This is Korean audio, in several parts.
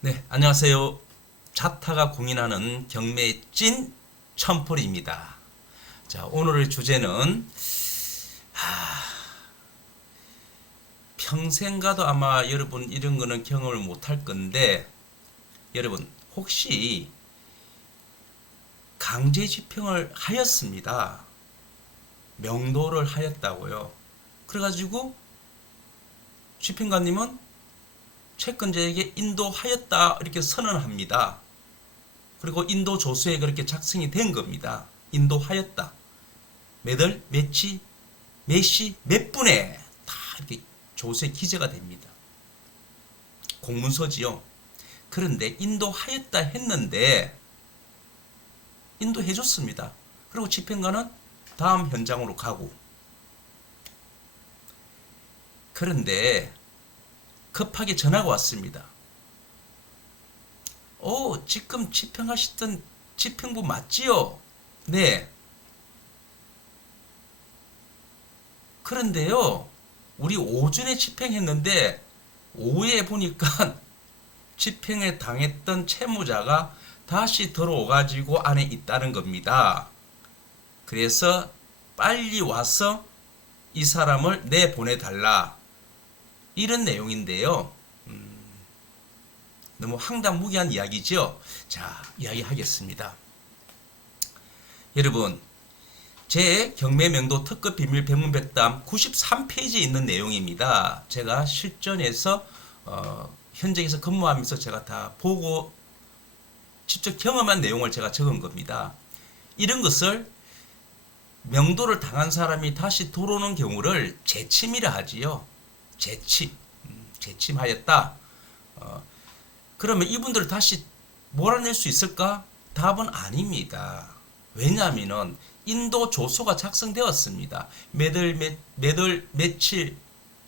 네, 안녕하세요. 자타가 공인하는 경매의 찐 첨풀입니다. 자, 오늘의 주제는 평생 가도 아마 여러분 이런 거는 경험을 못 할 건데, 여러분 혹시 강제 집행을 하였습니다. 명도를 하였다고요. 그래가지고 집행관님은 채권자에게 인도하였다 이렇게 선언합니다. 그리고 인도 조서에 그렇게 작성이 된 겁니다. 인도하였다. 몇 월, 며칠, 몇 시, 몇 분에 다 이렇게 조서에 기재가 됩니다. 공문서지요. 그런데 인도하였다 했는데 인도해줬습니다. 그리고 집행관은 다음 현장으로 가고, 그런데 급하게 전화가 왔습니다. 지금 집행하시던 집행부 맞지요? 네. 그런데요, 우리 오전에 집행했는데 오후에 보니까 집행에 당했던 채무자가 다시 들어와가지고 안에 있다는 겁니다. 그래서 빨리 와서 이 사람을 내보내달라, 이런 내용인데요. 너무 황당무계한 이야기죠. 자, 이야기하겠습니다. 여러분, 제 경매명도 특급 비밀 백문백담 93페이지에 있는 내용입니다. 제가 실전에서 현장에서 근무하면서 제가 다 보고 직접 경험한 내용을 제가 적은 겁니다. 이런 것을 명도를 당한 사람이 다시 들어오는 경우를 재침이라 하지요. 재침하였다. 그러면 이분들을 다시 몰아낼 수 있을까? 답은 아닙니다. 왜냐하면 인도 조서가 작성되었습니다. 몇 월, 며칠,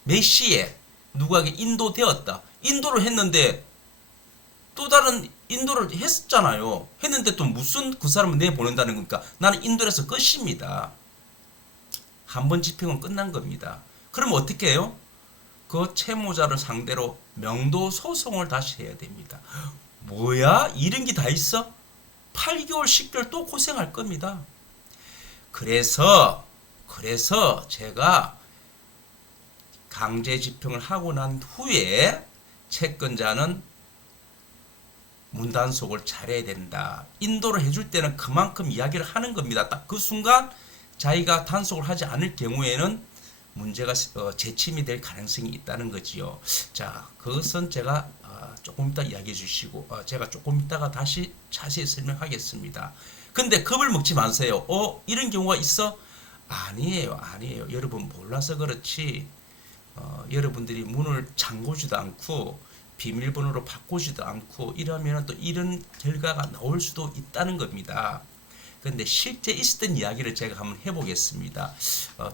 몇 시에 누구에게 인도되었다. 인도를 했는데 또 다른 인도를 했잖아요. 했는데 또 무슨 그 사람을 내보낸다는 겁니까? 나는 인도를 해서 끝입니다. 한 번 집행은 끝난 겁니다. 그럼 어떻게 해요? 그 채무자를 상대로 명도 소송을 다시 해야 됩니다. 뭐야? 이런 게 다 있어? 8개월, 10개월 또 고생할 겁니다. 그래서 제가 강제 집행을 하고 난 후에 채권자는 문단속을 잘해야 된다. 인도를 해줄 때는 그만큼 이야기를 하는 겁니다. 딱 그 순간 자기가 단속을 하지 않을 경우에는 문제가 재침이 될 가능성이 있다는 거지요. 자, 그것은 제가 조금 이따 이야기해 주시고 제가 조금 이따가 다시 자세히 설명하겠습니다. 근데 겁을 먹지 마세요. 이런 경우가 있어? 아니에요. 여러분 몰라서 그렇지. 여러분들이 문을 잠그지도 않고 비밀번호로 바꾸지도 않고 이러면 또 이런 결과가 나올 수도 있다는 겁니다. 그런데 실제 있었던 이야기를 제가 한번 해보겠습니다.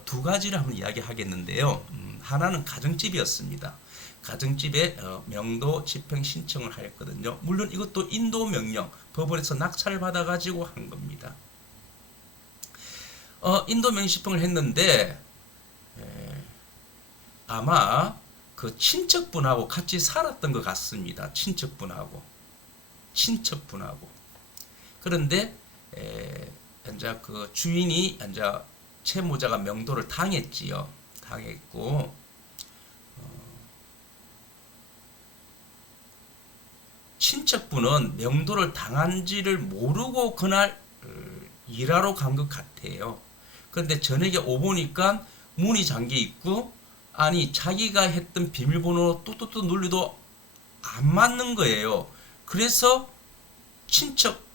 두 가지를 한번 이야기하겠는데요. 하나는 가정집이었습니다. 가정집에 명도 집행 신청을 하였거든요. 물론 이것도 인도 명령, 법원에서 낙찰을 받아가지고 한 겁니다. 인도 명령 집행을 했는데 아마 그 친척분하고 같이 살았던 것 같습니다. 친척분하고. 그런데 이제 그 주인이 이제 채무자가 명도를 당했지요. 당했고 친척분은 명도를 당한지를 모르고 그날 일하러 간 것 같아요. 그런데 저녁에 오보니까 문이 잠겨 있고, 아니 자기가 했던 비밀번호 뚜뚜뚜 눌러도 안 맞는 거예요. 그래서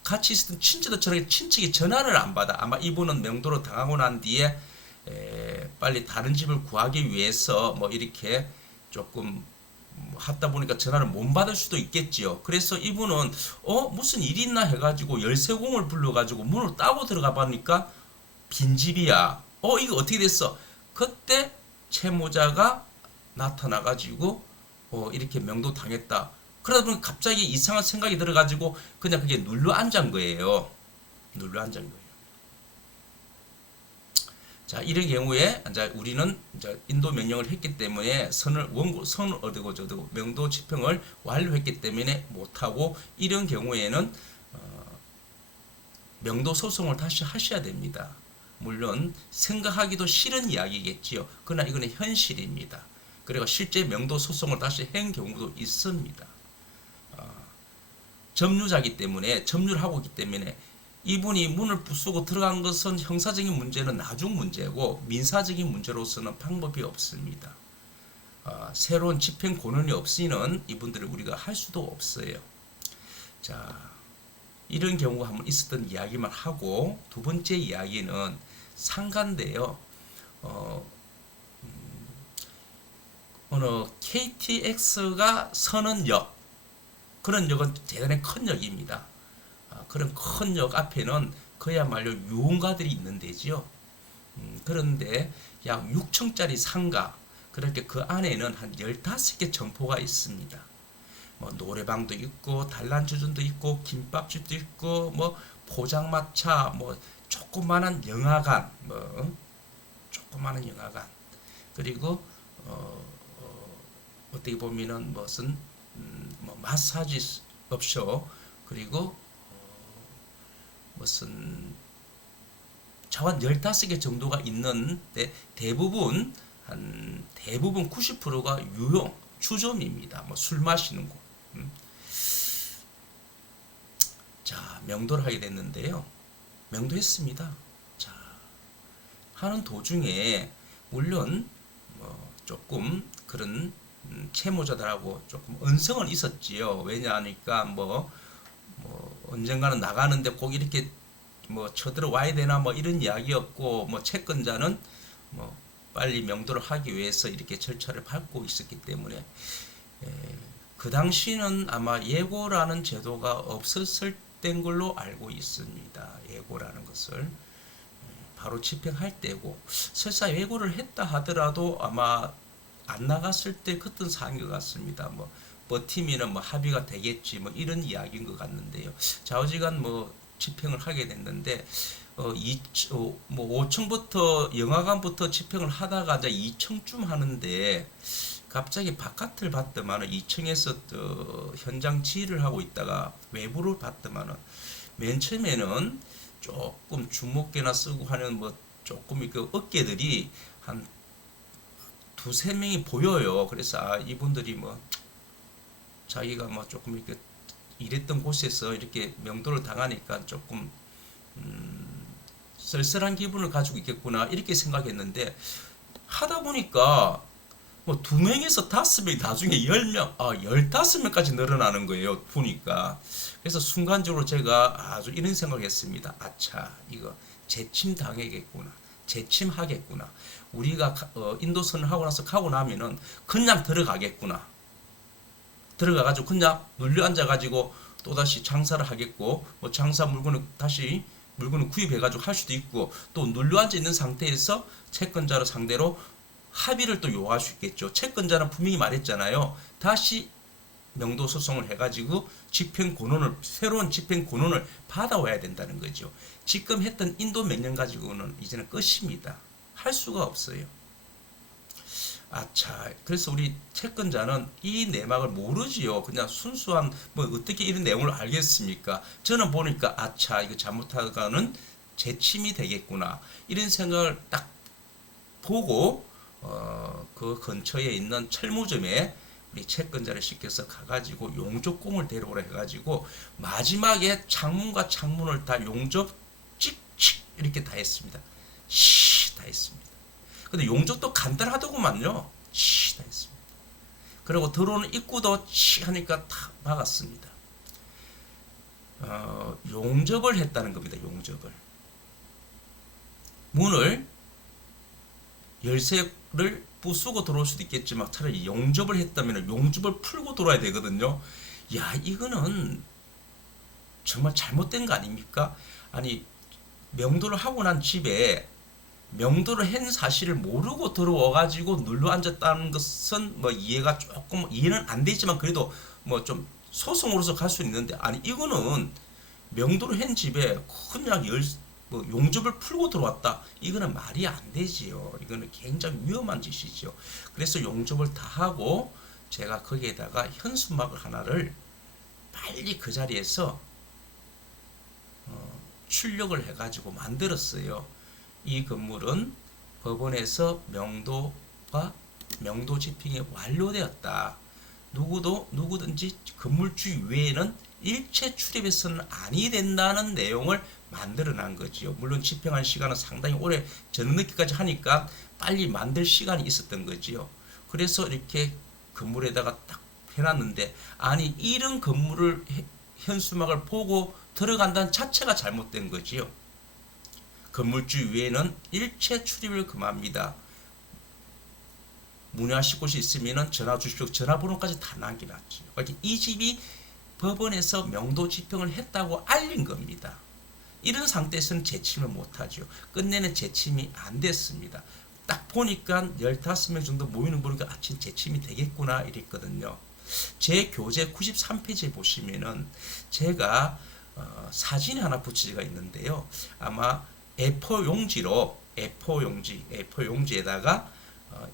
같이 있었던 친척들처럼 친척이 전화를 안 받아. 아마 이분은 명도로 당하고 난 뒤에 빨리 다른 집을 구하기 위해서 뭐 이렇게 조금 하다 보니까 전화를 못 받을 수도 있겠지요. 그래서 이분은 무슨 일이 있나 해가지고 열쇠공을 불러가지고 문을 따고 들어가 보니까 빈집이야. 이거 어떻게 됐어? 그때 채무자가 나타나가지고 이렇게 명도 당했다. 그러다 보니 갑자기 이상한 생각이 들어가지고 그냥 그게 눌러 앉은 거예요. 자, 이런 경우에 이제 우리는 이제 인도 명령을 했기 때문에 선을 얻고 저도 명도 집행을 완료했기 때문에 못하고, 이런 경우에는 명도 소송을 다시 하셔야 됩니다. 물론 생각하기도 싫은 이야기겠지요. 그러나 이거는 현실입니다. 그리고 실제 명도 소송을 다시 한 경우도 있습니다. 점유자이기 때문에, 점유를 하고 있기 때문에 이분이 문을 부수고 들어간 것은 형사적인 문제는 나중 문제고, 민사적인 문제로서는 방법이 없습니다. 새로운 집행 권한이 없이는 이분들을 우리가 할 수도 없어요. 자, 이런 경우가 한번 있었던 이야기만 하고, 두 번째 이야기는 상가인데요. 어느 KTX가 서는 역, 그런 역은 대단히 큰 역입니다. 그런 큰 역 앞에는 그야말로 유흥가들이 있는 데지요. 그런데 약 6층짜리 상가, 그렇게 그 안에는 한 15개 점포가 있습니다. 뭐 노래방도 있고, 단란주점도 있고, 김밥집도 있고, 뭐 포장마차, 뭐 조그마한 영화관, 조그마한 영화관, 그리고 어떻게 보면은 무슨 뭐 마사지 업쇼, 그리고 무슨 차원 15개 정도가 있는데, 대부분 90%가 유흥, 주점입니다. 뭐 술 마시는 곳. 자, 명도를 하게 됐는데요. 명도했습니다. 자, 하는 도중에 물론 뭐 조금 그런 채무자들하고 조금 언성은 있었지요. 왜냐하니까 뭐 언젠가는 나가는데 꼭 이렇게 뭐 쳐들어와야 되나 뭐 이런 이야기였고, 뭐 채권자는 뭐 빨리 명도를 하기 위해서 이렇게 절차를 밟고 있었기 때문에, 그 당시는 아마 예고라는 제도가 없었을 때인 걸로 알고 있습니다. 예고라는 것을 바로 집행할 때고, 설사 예고를 했다 하더라도 아마 안 나갔을 때 그랬던 사안인 것 같습니다. 뭐 버티면은 뭐 합의가 되겠지, 뭐 이런 이야기인 것 같는데요. 좌우지간 뭐 집행을 하게 됐는데, 뭐 5층부터 영화관부터 집행을 하다가 이제 2층쯤 하는데, 갑자기 바깥을 봤더만은 2층에서 현장 지휘를 하고 있다가 외부를 봤더만은, 맨 처음에는 조금 주먹개나 쓰고 하는 뭐 조금 그 어깨들이 한 두세 명이 보여요. 그래서 이분들이 뭐 자기가 뭐 조금 이렇게 일했던 곳에서 이렇게 명도를 당하니까 조금 쓸쓸한 기분을 가지고 있겠구나, 이렇게 생각했는데, 하다 보니까 뭐 2명에서 5명이 나중에 10명, 15명까지 늘어나는 거예요. 보니까. 그래서 순간적으로 제가 아주 이런 생각을 했습니다. 아차, 이거 재침 당하겠구나. 재침하겠구나. 우리가 인도선을 하고 나서 가고 나면은 그냥 들어가겠구나. 들어가가지고 그냥 눌려 앉아가지고 또다시 장사를 하겠고, 뭐 장사 물건을 다시 물건을 구입해가지고 할 수도 있고, 또 눌려 앉아 있는 상태에서 채권자를 상대로 합의를 또 요구할 수 있겠죠. 채권자는 분명히 말했잖아요. 다시 명도 소송을 해가지고 집행 권한을, 새로운 집행 권한을 받아와야 된다는 거죠. 지금 했던 인도 명령 가지고는 이제는 끝입니다. 할 수가 없어요. 아차, 그래서 우리 채권자는 이 내막을 모르지요. 그냥 순수한 뭐 어떻게 이런 내용을 알겠습니까? 저는 보니까 아차, 이거 잘못하다가는 재침이 되겠구나, 이런 생각을 딱 보고 그 근처에 있는 철무점에 우리 채권자를 시켜서 가가지고 용접공을 데려오라 해가지고 마지막에 창문과 창문을 다 용접 찍찍 이렇게 다 했습니다. 다 했습니다. 근데 용접도 간단하더구만요. 다 했습니다. 그리고 들어오는 입구도 하니까 다 막았습니다. 용접을 했다는 겁니다. 용접을. 문을 열쇠를 부수고 들어올 수도 있겠지만, 차라리 용접을 했다면 용접을 풀고 들어와야 되거든요. 야, 이거는 정말 잘못된 거 아닙니까? 아니, 명도를 하고 난 집에 명도를 한 사실을 모르고 들어와가지고 눌러 앉았다는 것은 뭐 이해가 조금, 이해는 안 되지만 그래도 뭐 좀 소송으로서 갈 수 있는데, 아니 이거는 명도를 한 집에 그냥 뭐 용접을 풀고 들어왔다. 이거는 말이 안 되지요. 이거는 굉장히 위험한 짓이죠. 그래서 용접을 다 하고 제가 거기에다가 현수막을 하나를 빨리 그 자리에서 출력을 해가지고 만들었어요. 이 건물은 법원에서 명도 집행이 완료되었다. 누구든지 건물주 외에는 일체 출입해서는 아니 된다는 내용을 만들어 난 거지요. 물론 집행한 시간은 상당히 오래 저녁늦게까지 하니까 빨리 만들 시간이 있었던 거지요. 그래서 이렇게 건물에다가 딱 해놨는데, 아니 이런 건물을 현수막을 보고 들어간다는 자체가 잘못된 거지요. 건물주 외에는 일체 출입을 금합니다. 문의하실 곳이 있으면 전화 주십시오. 전화번호까지 다 남겨놨죠. 그러니까 이 집이 법원에서 명도 집행을 했다고 알린 겁니다. 이런 상태에서는 재침을 못하죠. 끝내는 재침이 안 됐습니다. 딱 보니까 15명 정도 모이는 거 보니까 아침 재침이 되겠구나 이랬거든요. 제 교재 93페이지에 보시면은 제가 사진이 하나 붙여져 있는데요. 아마 A4 용지에다가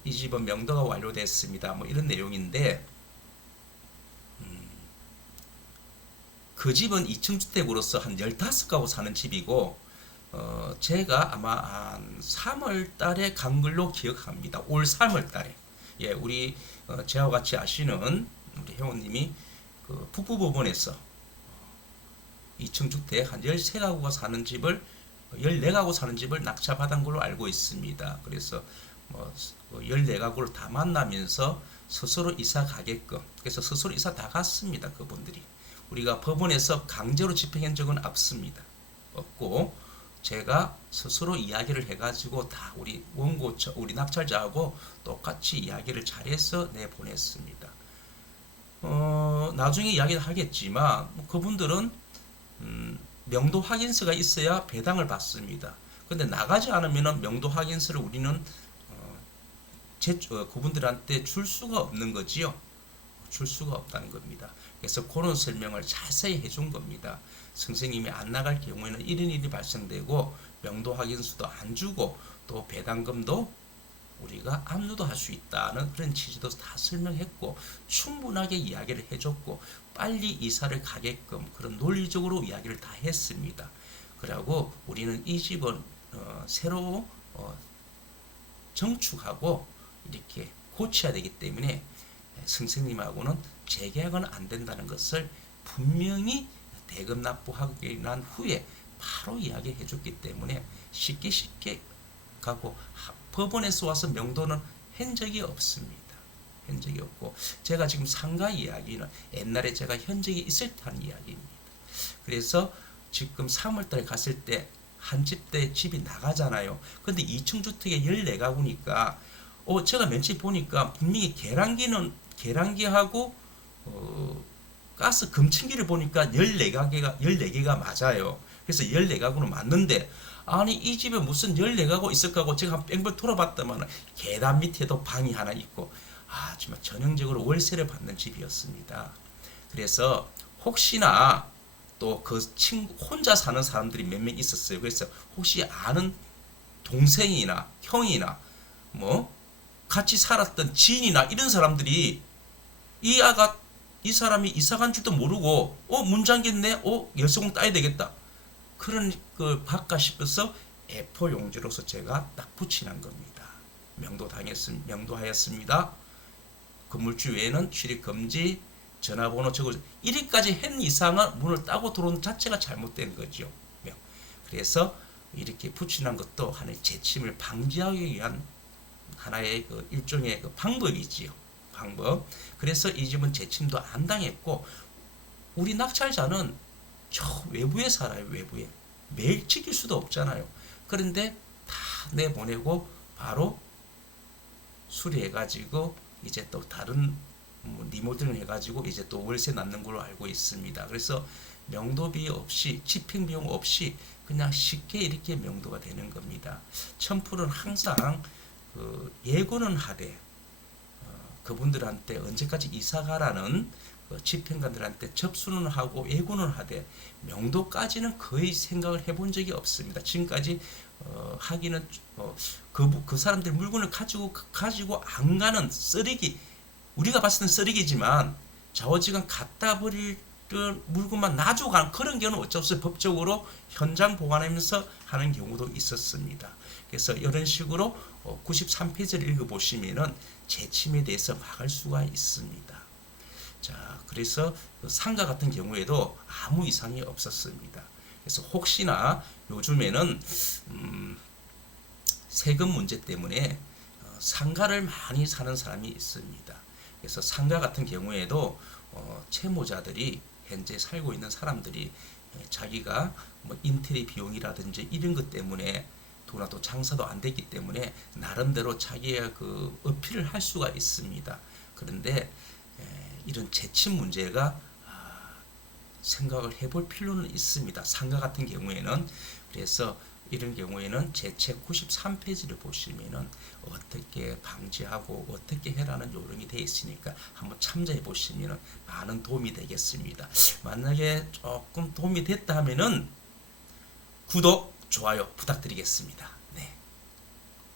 이 집은 명도가 완료됐습니다. 뭐 이런 내용인데, 그 집은 2층 주택으로서 한 15가구 사는 집이고, 제가 아마 한 3월 달에 간 걸로 기억합니다. 올 3월 달에. 예, 우리 저와 같이 아시는 우리 회원님이 그 북부법원에서 2층 주택 한 13가구가 사는 집을 14가구 사는 집을 낙찰받은 걸로 알고 있습니다. 그래서 뭐 14가구를 다 만나면서 스스로 이사 가게끔, 그래서 스스로 이사 다 갔습니다. 그분들이. 우리가 법원에서 강제로 집행한 적은 없습니다. 없고 제가 스스로 이야기를 해가지고 다 우리 원고처, 우리 낙찰자하고 똑같이 이야기를 잘해서 내보냈습니다. 나중에 이야기를 하겠지만 그분들은 명도 확인서가 있어야 배당을 받습니다. 근데 나가지 않으면 명도 확인서를 우리는 그분들한테 줄 수가 없는 거지요. 줄 수가 없다는 겁니다. 그래서 그런 설명을 자세히 해준 겁니다. 선생님이 안 나갈 경우에는 이런 일이 발생되고 명도 확인서도 안 주고 또 배당금도 우리가 압류도 할 수 있다는 그런 취지도 다 설명했고 충분하게 이야기를 해줬고 빨리 이사를 가게끔 그런 논리적으로 이야기를 다 했습니다. 그리고 우리는 이 집은 새로 정축하고 이렇게 고쳐야 되기 때문에 선생님하고는 재계약은 안 된다는 것을 분명히 대금 납부하고 난 후에 바로 이야기해 줬기 때문에 쉽게 가고 법원에서 와서 명도는 한 적이 없습니다. 한 적이 없고 제가 지금 상가 이야기는 옛날에 제가 현직에 있을 때 한 이야기입니다. 그래서 지금 3월달에 갔을 때 한 집대 집이 나가잖아요. 근데 2층 주택에 14가구니까 제가 맨치 보니까 분명히 계량기하고 가스 금침기를 보니까 14개가 맞아요. 그래서 14가구는 맞는데 아니 이 집에 무슨 14가구 있을까 하고 제가 한 뺑뺑 돌아봤더만 계단 밑에도 방이 하나 있고 정말 전형적으로 월세를 받는 집이었습니다. 그래서 혹시나 또 그 친구 혼자 사는 사람들이 몇 명 있었어요. 그래서 혹시 아는 동생이나 형이나 뭐 같이 살았던 지인이나 이런 사람들이 이 사람이 이사간 줄도 모르고 문 잠겼네, 열쇠공 따야 되겠다, 그런 걸 바까 싶어서 A4 용지로서 제가 딱 붙이는 겁니다. 명도하였습니다. 건물주 외에는 출입 금지, 전화번호 적어. 이리까지 한 이상은 문을 따고 들어오는 자체가 잘못된 거죠. 그래서 이렇게 붙이는 것도 하나의 재침을 방지하기 위한 하나의 일종의 방법이지요. 방법. 그래서 이 집은 재침도 안 당했고 우리 낙찰자는 저 외부에 살아요. 외부에. 매일 지킬 수도 없잖아요. 그런데 다 내보내고 바로 수리해가지고 이제 또 다른 리모델링 해가지고 이제 또 월세 낳는 걸로 알고 있습니다. 그래서 명도비 없이 집행 비용 없이 그냥 쉽게 이렇게 명도가 되는 겁니다. 첨풀은 항상 예고는 하되 그분들한테 언제까지 이사 가라는 집행관들한테 접수는 하고 예고는 하되 명도까지는 거의 생각을 해본 적이 없습니다. 지금까지 하기는 그 사람들 물건을 가지고 안 가는 쓰레기, 우리가 봤을 땐 쓰레기지만 좌우지간 갖다 버릴 물건만 놔주고 가는 그런 경우는 어쩔 수 없이 법적으로 현장 보관하면서 하는 경우도 있었습니다. 그래서 이런 식으로 93페이지를 읽어보시면은 재침에 대해서 막을 수가 있습니다. 자, 그래서 상가 같은 경우에도 아무 이상이 없었습니다. 그래서 혹시나 요즘에는 세금 문제 때문에 상가를 많이 사는 사람이 있습니다. 그래서 상가 같은 경우에도 채무자들이 현재 살고 있는 사람들이 자기가 뭐 인테리어 비용이라든지 이런 것 때문에 도나도 장사도 안 됐기 때문에 나름대로 자기의 그 어필을 할 수가 있습니다. 그런데 이런 재침 문제가 생각을 해볼 필요는 있습니다. 상가 같은 경우에는. 그래서 이런 경우에는 제 책 93페이지를 보시면은 어떻게 방지하고 어떻게 해라는 요령이 되어 있으니까 한번 참조해 보시면은 많은 도움이 되겠습니다. 만약에 조금 도움이 됐다 하면은 구독, 좋아요 부탁드리겠습니다. 네.